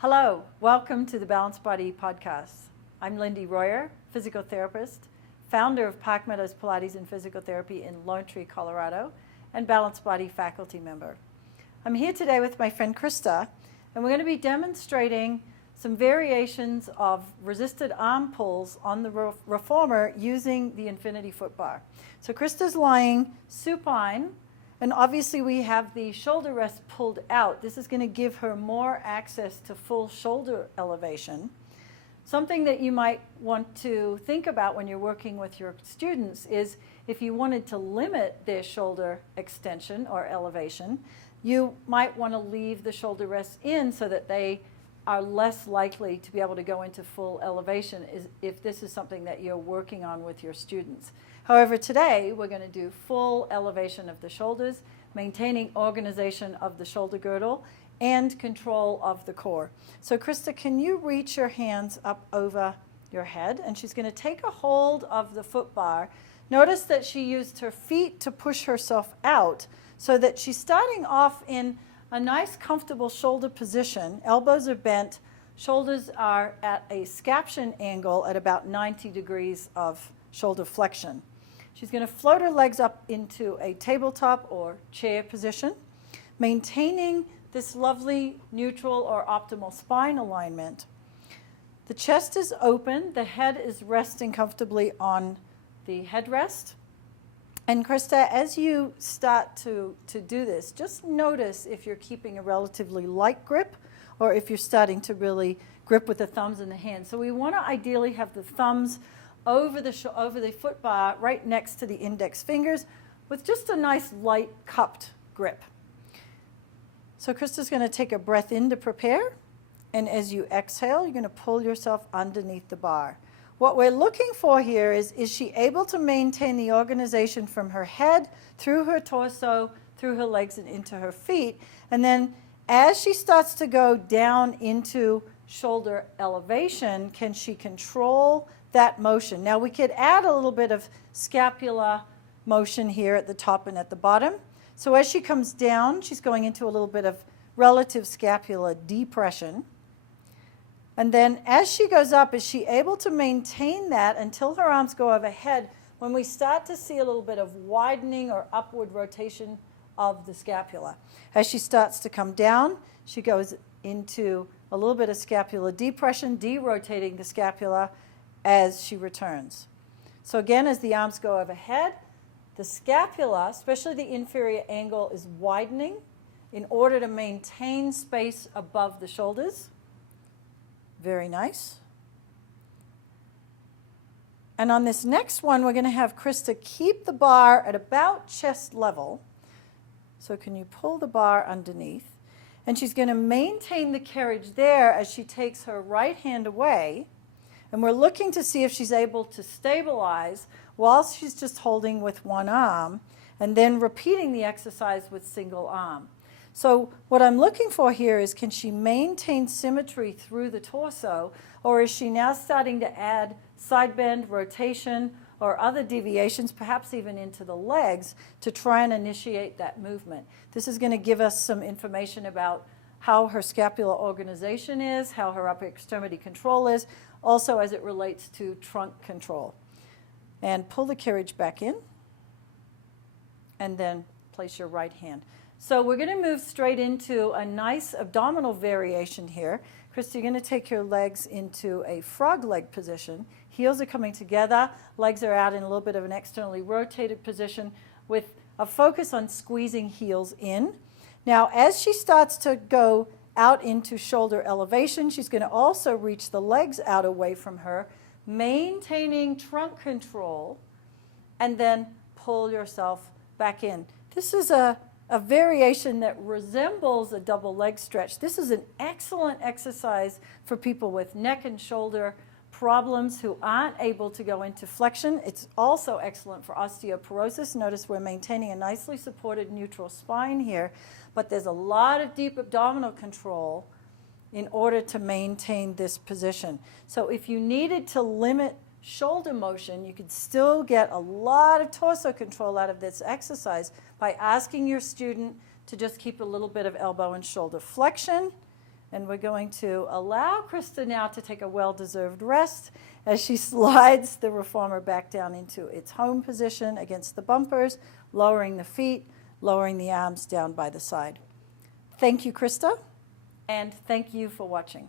Hello, welcome to the Balanced Body podcast. I'm Lindy Royer, physical therapist, founder of Park Meadows Pilates and Physical Therapy in Lone Tree, Colorado, and Balanced Body faculty member. I'm here today with my friend Krista, and we're going to be demonstrating some variations of resisted arm pulls on the reformer using the Infinity Footbar. So Krista's lying supine, and obviously we have the shoulder rest pulled out. This is going to give her more access to full shoulder elevation. Something that you might want to think about when you're working with your students is if you wanted to limit their shoulder extension or elevation, you might want to leave the shoulder rest in so that they are less likely to be able to go into full elevation if this is something that you're working on with your students. However, today we're going to do full elevation of the shoulders, maintaining organization of the shoulder girdle, and control of the core. So Krista, can you reach your hands up over your head? And she's going to take a hold of the foot bar. Notice that she used her feet to push herself out so that she's starting off in a nice comfortable shoulder position. Elbows are bent, shoulders are at a scaption angle at about 90 degrees of shoulder flexion. She's going to float her legs up into a tabletop or chair position, maintaining this lovely neutral or optimal spine alignment. The chest is open, the head is resting comfortably on the headrest. And Krista, as you start to do this, just notice if you're keeping a relatively light grip or if you're starting to really grip with the thumbs and the hands. So we want to ideally have the thumbs over the foot bar right next to the index fingers with just a nice light cupped grip. So Krista's going to take a breath in to prepare, and as you exhale, you're going to pull yourself underneath the bar. What we're looking for here is she able to maintain the organization from her head, through her torso, through her legs, and into her feet. And then as she starts to go down into shoulder elevation, can she control that motion? Now we could add a little bit of scapula motion here at the top and at the bottom. So as she comes down, she's going into a little bit of relative scapula depression. And then as she goes up, is she able to maintain that until her arms go overhead when we start to see a little bit of widening or upward rotation of the scapula? As she starts to come down, she goes into a little bit of scapula depression, derotating the scapula as she returns. So again, as the arms go overhead, the scapula, especially the inferior angle, is widening in order to maintain space above the shoulders. Very nice. And on this next one, we're going to have Krista keep the bar at about chest level. So can you pull the bar underneath? And she's going to maintain the carriage there as she takes her right hand away. And we're looking to see if she's able to stabilize while she's just holding with one arm, and then repeating the exercise with single arm. So what I'm looking for here is, can she maintain symmetry through the torso, or is she now starting to add side bend, rotation, or other deviations, perhaps even into the legs, to try and initiate that movement? This is going to give us some information about how her scapular organization is, how her upper extremity control is, also as it relates to trunk control. And pull the carriage back in, and then place your right hand. So we're going to move straight into a nice abdominal variation here. Krista, you're going to take your legs into a frog leg position. Heels are coming together. Legs are out in a little bit of an externally rotated position with a focus on squeezing heels in. Now, as she starts to go out into shoulder elevation, she's going to also reach the legs out away from her, maintaining trunk control, and then pull yourself back in. This is a variation that resembles a double leg stretch. This is an excellent exercise for people with neck and shoulder problems who aren't able to go into flexion. It's also excellent for osteoporosis. Notice we're maintaining a nicely supported neutral spine here, but there's a lot of deep abdominal control in order to maintain this position. So if you needed to limit shoulder motion, you could still get a lot of torso control out of this exercise by asking your student to just keep a little bit of elbow and shoulder flexion And we're going to allow Krista now to take a well-deserved rest as she slides the reformer back down into its home position against the bumpers, lowering the feet, lowering the arms down by the side. Thank you, Krista, and thank you for watching.